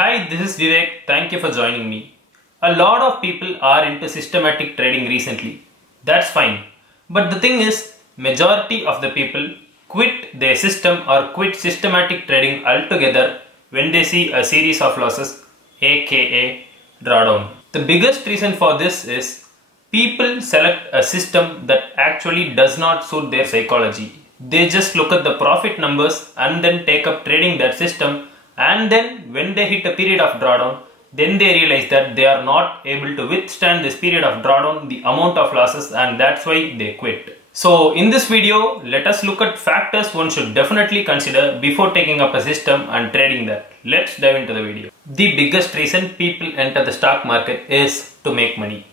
Hi, this is Vivek. Thank you for joining me. A lot of people are into systematic trading recently. That's fine. But the thing is, majority of the people quit their system or quit systematic trading altogether when they see a series of losses, aka drawdown. The biggest reason for this is people select a system that actually does not suit their psychology. They just look at the profit numbers and then take up trading that system, and then when they hit a period of drawdown, then they realize that they are not able to withstand this period of drawdown, the amount of losses, and that's why they quit. So in this video, let us look at factors one should definitely consider before taking up a system and trading that. Let's dive into the video. The biggest reason people enter the stock market is to make money.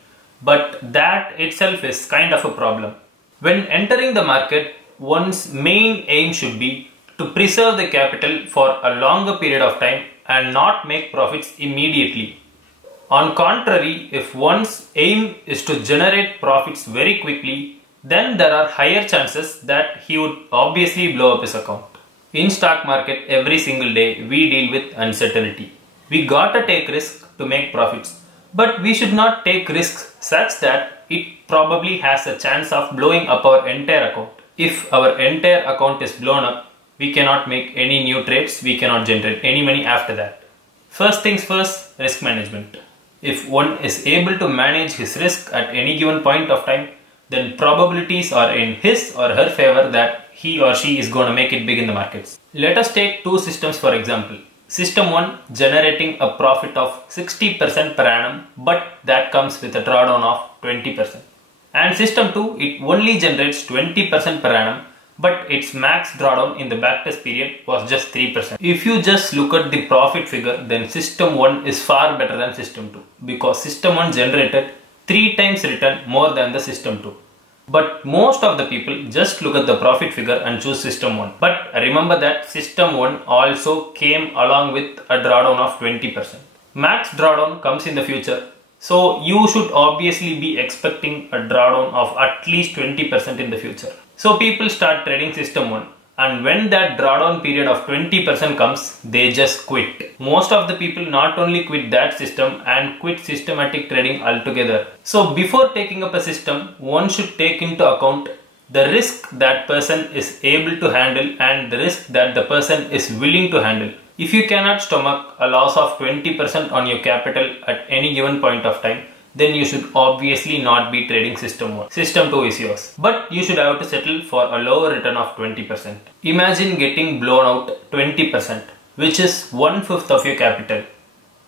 But that itself is kind of a problem. When entering the market, one's main aim should be to preserve the capital for a longer period of time and not make profits immediately. On contrary, if one's aim is to generate profits very quickly, then there are higher chances that he would obviously blow up his account. In stock market, every single day we deal with uncertainty. We gotta take risks to make profits, but we should not take risks such that it probably has a chance of blowing up our entire account. If our entire account is blown up, we cannot make any new trades, we cannot generate any money after that. First things first, risk management. If one is able to manage his risk at any given point of time, then probabilities are in his or her favor that he or she is going to make it big in the markets. Let us take two systems for example. System 1 generating a profit of 60% per annum, but that comes with a drawdown of 20%. And system 2, it only generates 20% per annum, but its max drawdown in the backtest period was just 3%. If you just look at the profit figure, then system 1 is far better than system 2 because system 1 generated 3 times return more than the system 2. But most of the people just look at the profit figure and choose system 1. But remember that system 1 also came along with a drawdown of 20%. Max drawdown comes in the future. So you should obviously be expecting a drawdown of at least 20% in the future. So people start trading system 1, and when that drawdown period of 20% comes, they just quit. Most of the people not only quit that system and quit systematic trading altogether. So before taking up a system, one should take into account the risk that person is able to handle and the risk that the person is willing to handle. If you cannot stomach a loss of 20% on your capital at any given point of time, then you should obviously not be trading system 1. System 2 is yours. But you should have to settle for a lower return of 20%. Imagine getting blown out 20%, which is 1/5 of your capital.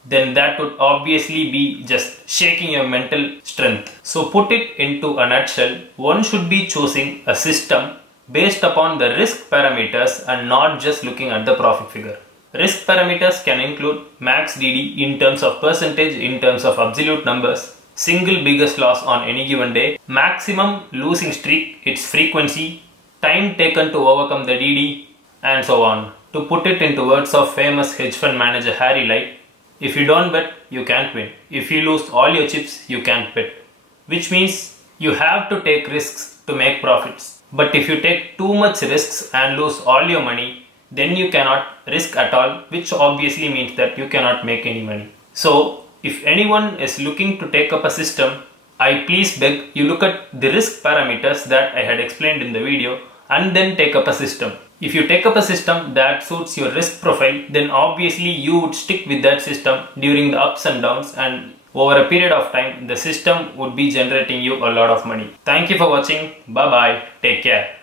Then that would obviously be just shaking your mental strength. So put it into a nutshell, one should be choosing a system based upon the risk parameters and not just looking at the profit figure. Risk parameters can include max DD in terms of percentage, in terms of absolute numbers, single biggest loss on any given day, maximum losing streak, its frequency, time taken to overcome the DD, and so on. To put it into words of famous hedge fund manager Harry Light, if you don't bet, you can't win. If you lose all your chips, you can't bet. Which means you have to take risks to make profits. But if you take too much risks and lose all your money, then you cannot risk at all, which obviously means that you cannot make any money. So if anyone is looking to take up a system, I please beg you look at the risk parameters that I had explained in the video and then take up a system. If you take up a system that suits your risk profile, then obviously you would stick with that system during the ups and downs, and over a period of time the system would be generating you a lot of money. Thank you for watching. Bye bye. Take care.